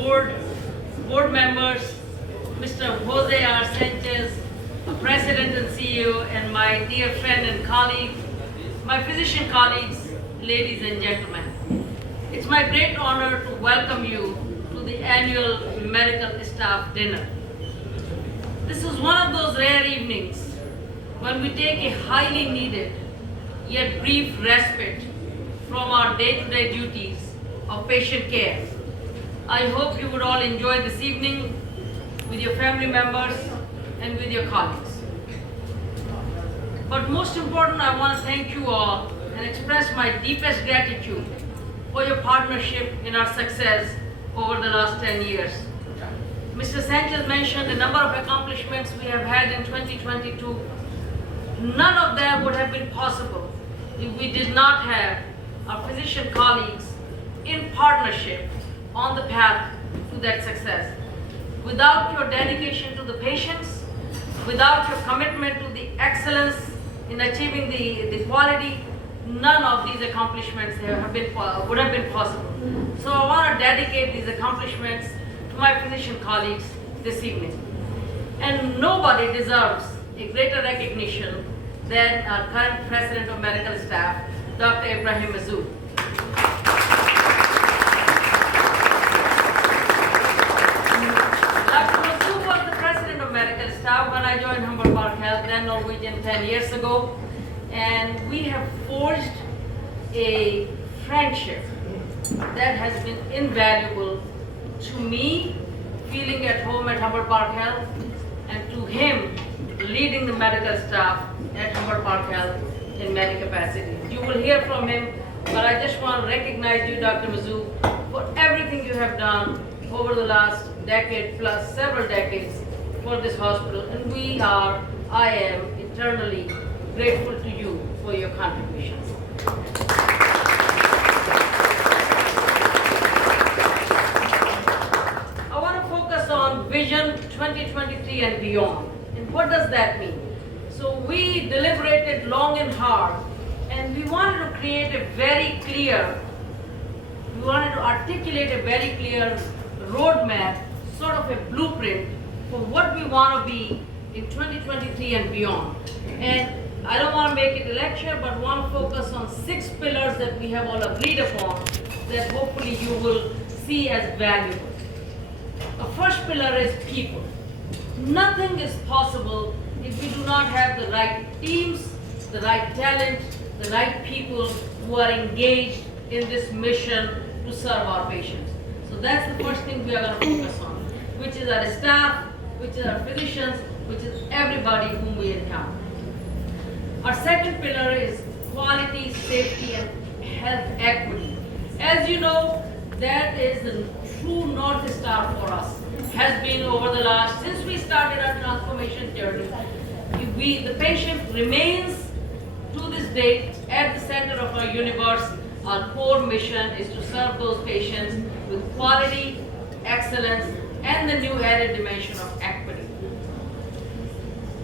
board members, Mr. Jose R. Sanchez, President and CEO, and my dear friend and colleague, my physician colleagues, ladies and gentlemen. It's my great honor to welcome you to the annual medical staff dinner. This is one of those rare evenings when we take a highly needed yet brief respite from our day-to-day duties of patient care. I hope you would all enjoy this evening with your family members and with your colleagues. But most important, I want to thank you all and express my deepest gratitude for your partnership in our success over the last 10 years. Mr. Sanchez mentioned a number of accomplishments we have had in 2022. None of them would have been possible if we did not have our physician colleagues in partnership on the path to that success. Without your dedication to the patients, without your commitment to the excellence in achieving the quality, none of these accomplishments would have been possible. So I want to dedicate these accomplishments to my physician colleagues this evening. And nobody deserves a greater recognition than our current President of Medical Staff, Dr. Ibrahim Mazood. Dr. Mazood was the President of Medical Staff when I joined Humboldt Park Health, then Norwegian, 10 years ago. And we have forged a friendship that has been invaluable to me, feeling at home at Humboldt Park Health, and to him leading the medical staff at Humboldt Park Health in many capacities. You will hear from him, but I just want to recognize you, Dr. Mazood, for everything you have done over the last decade plus several decades for this hospital. And I am eternally grateful to you for your contributions. I want to focus on Vision 2023 and beyond. And what does that mean? So we deliberated long and hard, and we wanted to articulate a very clear roadmap, sort of a blueprint for what we want to be in 2023 and beyond. And I don't want to make it a lecture, but want to focus on 6 pillars that we have all agreed upon that hopefully you will see as valuable. The first pillar is people. Nothing is possible if we do not have the right teams, the right talent, the right people who are engaged in this mission to serve our patients. So that's the first thing we are going to focus on, which is our staff, which is our physicians, which is everybody whom we encounter. Our second pillar is quality, safety, and health equity. As you know, that is the true North Star for us, has been over the last, since we started our transformation journey. The patient remains to this date at the center of our universe. Our core mission is to serve those patients with quality, excellence, and the new added dimension of equity.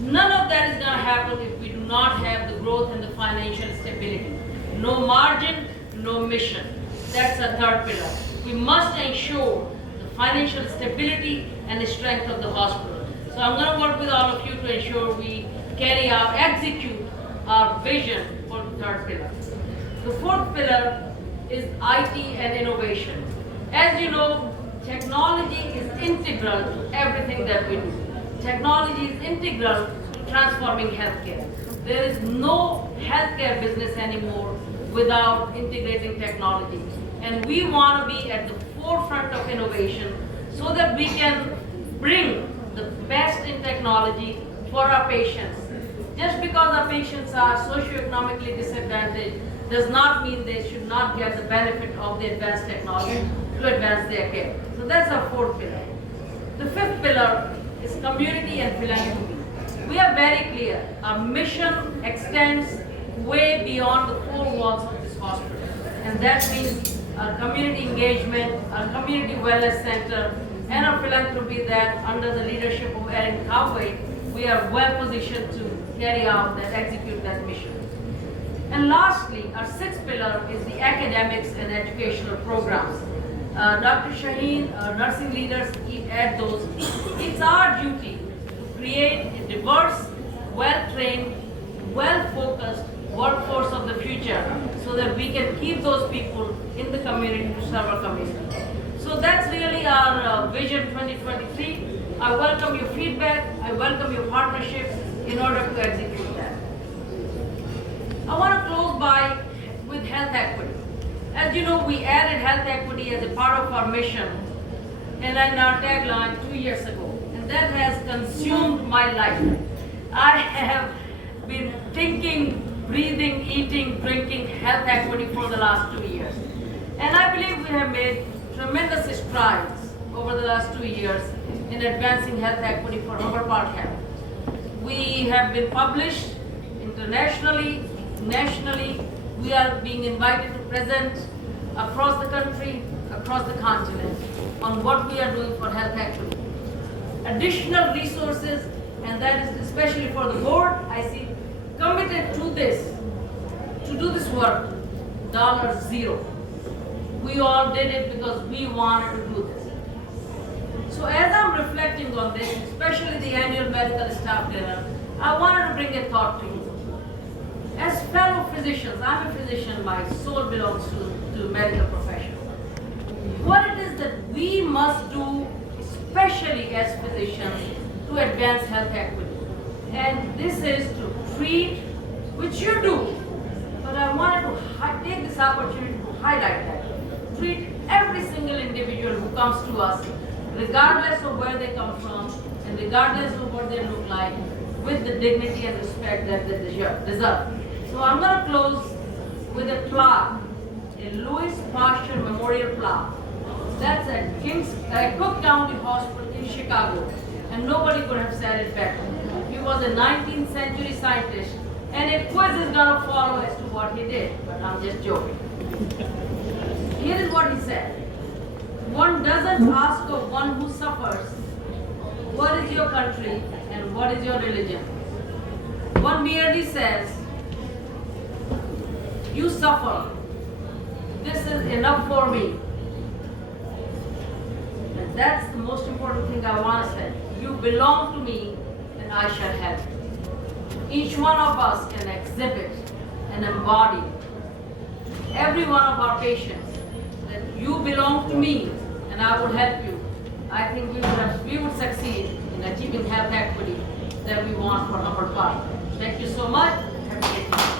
None of that is going to happen if we do not have the growth and the financial stability. No margin, no mission. That's our third pillar. We must ensure the financial stability and the strength of the hospital. So I'm going to work with all of you to ensure we execute our vision for the third pillar. The fourth pillar is IT and innovation. As you know, technology is integral to everything that we do. Technology is integral to transforming healthcare. There is no healthcare business anymore without integrating technology. And we want to be at the forefront of innovation so that we can bring the best in technology for our patients. Just because our patients are socioeconomically disadvantaged does not mean they should not get the benefit of the advanced technology to advance their care. So that's our fourth pillar. The fifth pillar is community and philanthropy. We are very clear. Our mission extends way beyond the four walls of this hospital. And that means our community engagement, our community wellness center, and our philanthropy that under the leadership of Erin Cowway, we are well positioned to carry out and execute that mission. And lastly, our sixth pillar is the academics and educational programs. Dr. Shaheen, nursing leaders add those. It's our duty to create a diverse, well-trained, well-focused workforce of the future so that we can keep those people in the community to serve our community. So that's really our Vision 2023. I welcome your feedback. I welcome your partnership in order to execute that. I want to close with health equity. As you know, we added health equity as a part of our mission and in our tagline 2 years ago. And that has consumed my life. I have been thinking, breathing, eating, drinking health equity for the last 2 years. And I believe we have made tremendous strides over the last 2 years in advancing health equity for Humboldt Park Health. We have been published internationally, nationally. We are being invited to present across the country, across the continent on what we are doing for health equity. Additional resources, and that is especially for the board, I see committed to do this work, $0. We all did it because we wanted to do this. So as I'm reflecting on this, especially the annual medical staff dinner, I wanted to bring a thought to you. As fellow physicians, I'm a physician, my soul belongs to the medical profession. What it is that we must do, especially as physicians, to advance health equity. And this is to treat, which you do, but I wanted to take this opportunity to highlight that. Treat every single individual who comes to us, regardless of where they come from, and regardless of what they look like, with the dignity and respect that they deserve. So I'm going to close with a plaque, a Louis Pasteur Memorial plaque. That's at Cook County Hospital in Chicago, and nobody could have said it better. He was a 19th century scientist, and a quiz is going to follow as to what he did, but I'm just joking. Here is what he said. One doesn't ask of one who suffers, what is your country and what is your religion? One merely says, you suffer. This is enough for me. And that's the most important thing I want to say. You belong to me and I shall help. Each one of us can exhibit and embody every one of our patients that you belong to me and I will help you. I think we would succeed in achieving health equity that we want for Humboldt Park. Thank you so much. Have a great day.